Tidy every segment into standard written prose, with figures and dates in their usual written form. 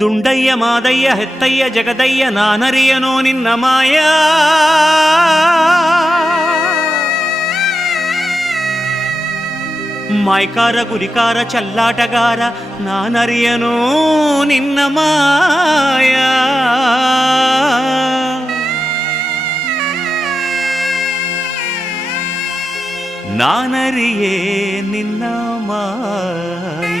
ದುಂಡಯ್ಯ ಮಾದಯ್ಯ ಹೆತ್ತಯ್ಯ ಜಗದಯ್ಯ ನಾನರಿಯನೋ ನಿನ್ನ ಮಾಯ. ಮಾಯ್ಕಾರ ಗುರಿಕಾರ ಚಲ್ಲಾಟಗಾರ ನಾನರಿಯನೋ ನಿನ್ನ ಮಾಯ. ನಾನರಿಯೇ ನಿನ್ನ ಮಾಯ.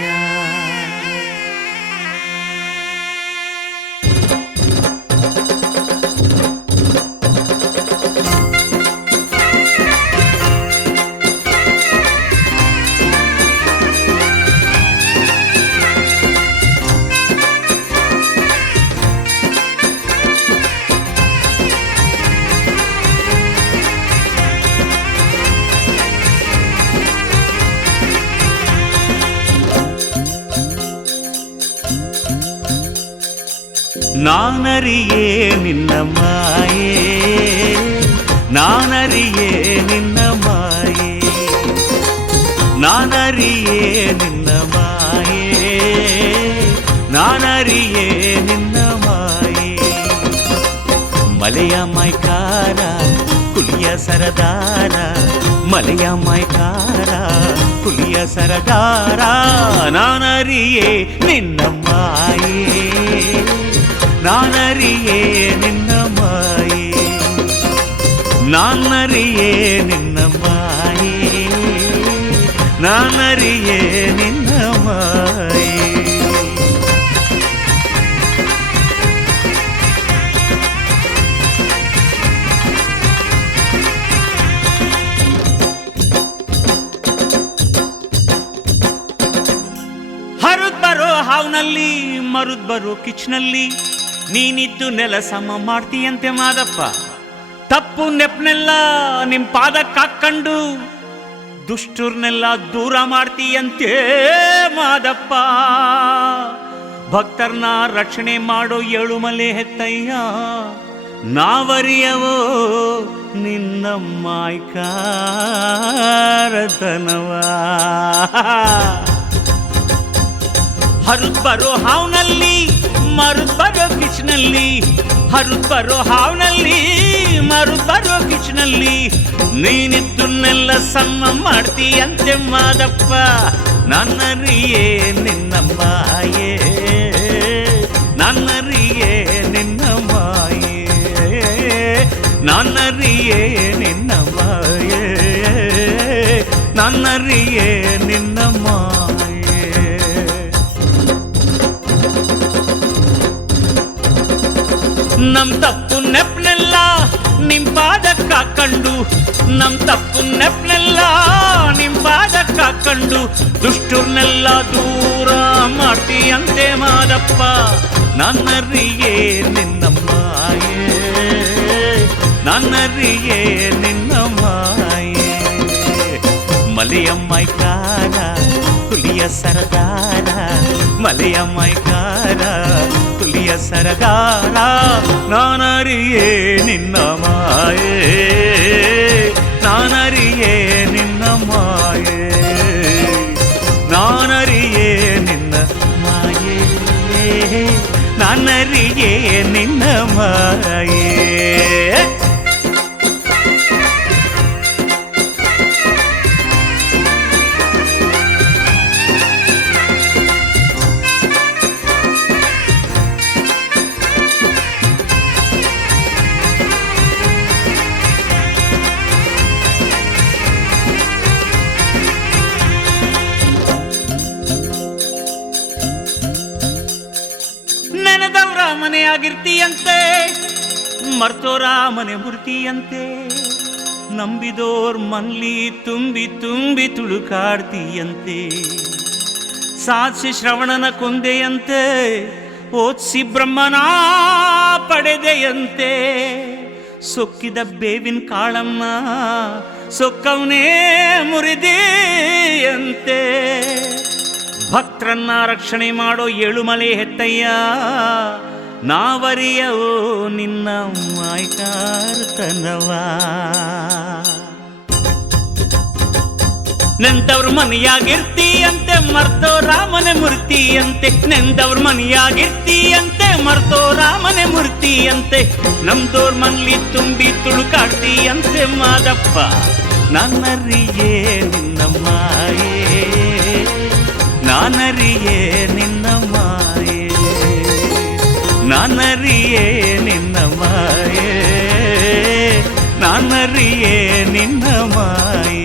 ನಾನರಿಯೇ ನಿನ್ನ ಮಾಯೆ, ನಾನರಿಯೇ ನಿನ್ನ ಮಾಯೆ, ನಾನರಿಯೇ ನಿನ್ನ ಮಾಯೆ, ನಾನರಿಯೇ ನಿನ್ನ ಮಾಯೆ. ಮಲೆಯ ಮೈಕಾರ ಕುಲಿಯ ಸರದಾರ, ಮಲೆಯ ಮೈಕಾರ ಕುಲಿಯ ಸರದಾರ, ನಾನರಿಯೇ ನಿನ್ನ ಮಾಯೆ, ನಾನರಿಯೇ ನಿನ್ನ ಮಾಯೆ, ನಾನರಿಯೇ ನಿನ್ನ ಮಾಯೆ, ನಾನರಿಯೇ ನಿನ್ನ ಮಾಯೆ. ಹರಿದ್ ಬರೋ ಹಾವ್ನಲ್ಲಿ ಮರುದ್ ಬರೋ ಕಿಚ್ನಲ್ಲಿ ನೀನಿದ್ದು ನೆಲ ಸಮ ಮಾಡ್ತೀಯಂತೆ ಮಾದಪ್ಪ. ತಪ್ಪು ನೆಪ್ನೆಲ್ಲ ನಿಮ್ ಪಾದಕ್ಕೆ ಹಾಕ್ಕಂಡು ದುಷ್ಟರ್ನೆಲ್ಲ ದೂರ ಮಾಡ್ತೀಯಂತೆ ಮಾದಪ್ಪ. ಭಕ್ತರನ್ನ ರಕ್ಷಣೆ ಮಾಡೋ ಏಳುಮಲೆ ಹೆತ್ತಯ್ಯ, ನಾವರಿಯವೋ ನಿನ್ನ ಮಾಯ್ಕಾರತನವ. ಹರಿದ್ ಬರೋ ಹಾವ್ನಲ್ಲಿ ಮರುದ್ ಬರೋ ಕಿಚ್ನಲ್ಲಿ, ಹರಿದ್ ಬರೋ ಹಾವ್ನಲ್ಲಿ ಮರುದ್ ಬರೋ ಕಿಚ್ನಲ್ಲಿ ನೀನಿದ್ದನ್ನೆಲ್ಲ ಸಮ ಮಾಡ್ತೀಯಂತೆ ಮಾದಪ್ಪ. ನಾನರಿಯೇ ನಿನ್ನ ಮಾಯೆ, ನಾನರಿಯೇ ನಿನ್ನ ಮಾಯೆ, ನಾನರಿಯೇ ನಿನ್ನ ಮಾಯೆ, ನಾನರಿಯೇ ನಿನ್ನ ಮಾಯೆ. ನಮ್ ತಪ್ಪು ನೆಪ್ನೆಲ್ಲ ನಿಮ್ ಪಾದಕ್ಕೆ ಹಾಕ್ಕಂಡು, ನಮ್ ತಪ್ಪು ನೆಪ್ನೆಲ್ಲ ನಿಮ್ ಪಾದಕ್ಕೆ ಹಾಕ್ಕಂಡು ದುಷ್ಟರ್ನೆಲ್ಲ ದೂರ ಮಾಡ್ತೀಯಂತೆ ಮಾದಪ್ಪ. ನಾನರಿಯೇ ನಿನ್ನ ಮಾಯೆ, ನಾನರಿಯೇ ನಿನ್ನ ಮಾಯೆ. ಮಲೆಯ ಮೈಕಾರ ಕುಲಿಯ ಸರದಾರ, ಮಲೆಯ ಮೈಕಾರ ಕುಲಿಯ ಸರದಾರ, ನಾನರಿಯೇ ನಿನ್ನ ಮಾಯೆ, ನಾನರಿಯೇ ನಿನ್ನ ಮಾಯೆ, ನಾನರಿಯೇ ನಿನ್ನ ಮಾಯೆ, ನಾನರಿಯೇ ನಿನ್ನ ಮಾಯೆ. ನೆನೆದವ್ರ ಮನೆಯಾಗಿರ್ತೀಯಂತೆ, ಮರ್ತೋರ ಮನೆ ಮುರ್ತೀಯಂತೆ, ನಂಬಿದೋರ್ ಮನ್ಲಿ ತುಂಬಿ ತುಂಬಿ ತುಳುಕಾಡ್ತೀಯಂತೆ. ಸಾಧಿಸಿ ಶ್ರವಣನ ಕೊಂದೆಯಂತೆ, ಓದ್ಸಿ ಬ್ರಹ್ಮನ ಪಡೆದೆಯಂತೆ. ಸೊಕ್ಕಿದ ಬೇವಿನ ಕಾಳಮ್ಮ ಸೊಕ್ಕವನೇ ಮುರಿದೆಯಂತೆ. ಭಕ್ತರನ್ನ ರಕ್ಷಣೆ ಮಾಡೋ ಏಳುಮಲೆ ಹೆತ್ತಯ್ಯ, ನಾವರಿಯವೋ ನಿನ್ನ ಮಾಯ್ಕಾರ್ತನವ. ನೆಂತವ್ರ ಮನೆಯಾಗಿರ್ತೀಯಂತೆ ಮರ್ತೋ ರಾಮನೆ ಮೂರ್ತಿಯಂತೆ ನೆಂತವ್ರ ಮನೆಯಾಗಿರ್ತೀಯಂತೆ ಮರ್ತೋ ರಾಮನೆ ಮೂರ್ತಿಯಂತೆ ನಮ್ದೋರ್ ಮನ್ಲಿ ತುಂಬಿ ತುಳುಕಾಡ್ತೀಯಂತೆ ಮಾದಪ್ಪ ನಾನರಿಯೇ ನಿನ್ನ ಮಾಯೆ ನಾನರಿಯೇ ನಿನ್ನ ಮಾಯೆ ನಾನರಿಯೇ ನಿನ್ನ ಮಾಯೆ ನಾನರಿಯೇ ನಿನ್ನ ಮಾಯೆ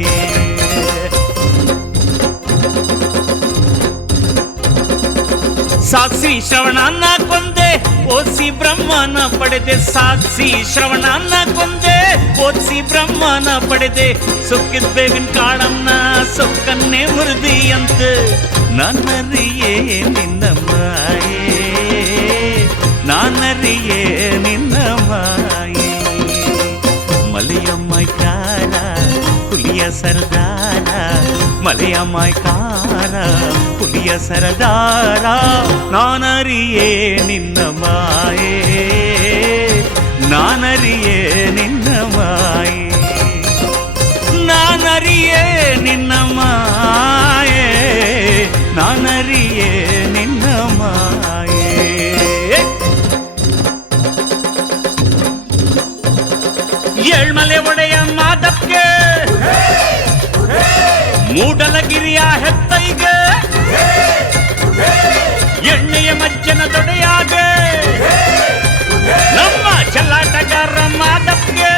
ಸಾಕ್ಷಿ ಶ್ರವಣನ ಕೊಂದೆ ಓದಿಸಿ ಬ್ರಹ್ಮನ ಪಡೆದೆ ಸಾಕ್ಷಿ ಶ್ರವಣನ ಕೊಂದೆ ಓದಿಸಿ ಬ್ರಹ್ಮನ ಪಡೆದೆ ಸೊಕ್ಕಿದ ಬೇವಿನ ಕಾಳನ್ನ ಸೊಕ್ಕನ್ನೇ ಮುರಿದಿಯಂತ ನಾನರಿಯೇ ನಿನ್ನ ಮಾಯೆ ನಾನರಿಯೇ ನಿನ್ನ ಮಾಯೆ ಮಲೆಯ ಮೈಕಾರ ಹುಲಿಯ ಸರ್ದಾರ ಮಲೆಯ ಮೈಕಾರ ಹುಲಿಯ ಸರದಾರ ನಾನರಿಯೇ ನಿನ್ನ ಮಾಯೆ ನಾನರಿಯೇ ನಿನ್ನ ಮಾಯೆ ನಾನರಿಯೇ ನಿನ್ನ ಮಾಯೆ ನಾನರಿಯೇ ನಿನ್ನ ಮಾಯೆ ಏಳ್ಮಲೆ ಒಡೆಯ ಮಾದಪ್ಗೆ ಮೂಡಲಗಿರಿಯ ಹೆತ್ತೈಗೆ ಎಣ್ಣೆಯ ಮಜ್ಜನ ದೊಡೆಯಾಗ ನಮ್ಮ ಚಲ್ಲಾಟಗಾರ ಮಾದಪ್ಗೆ